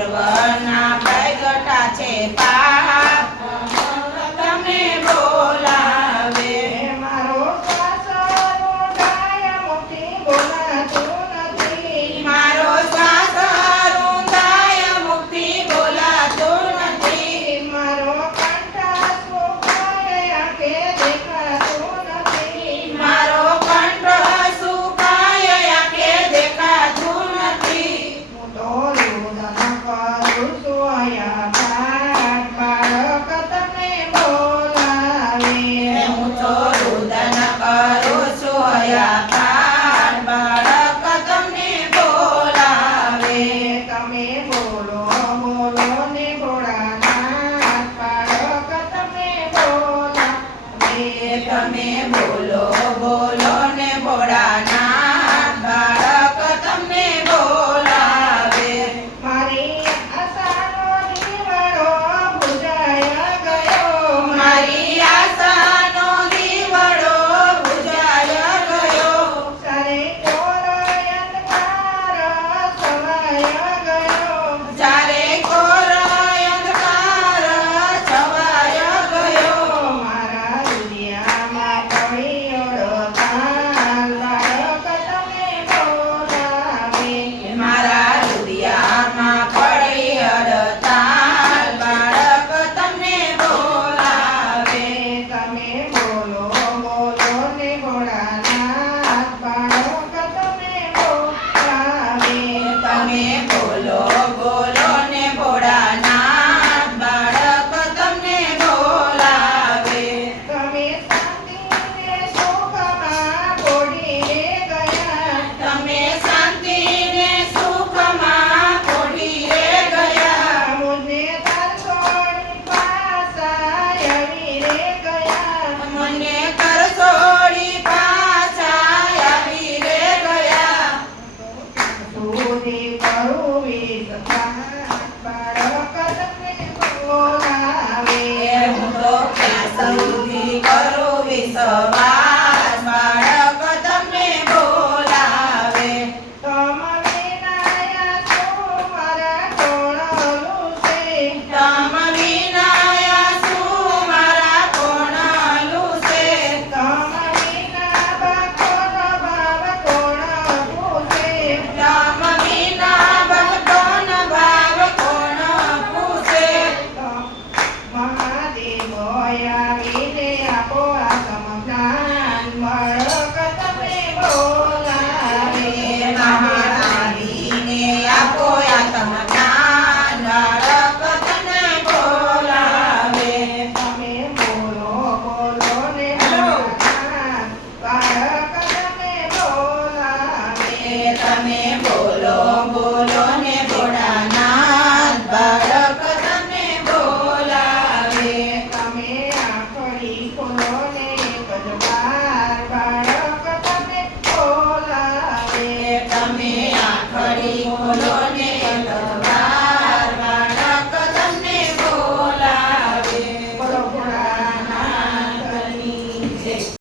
Allah. A man.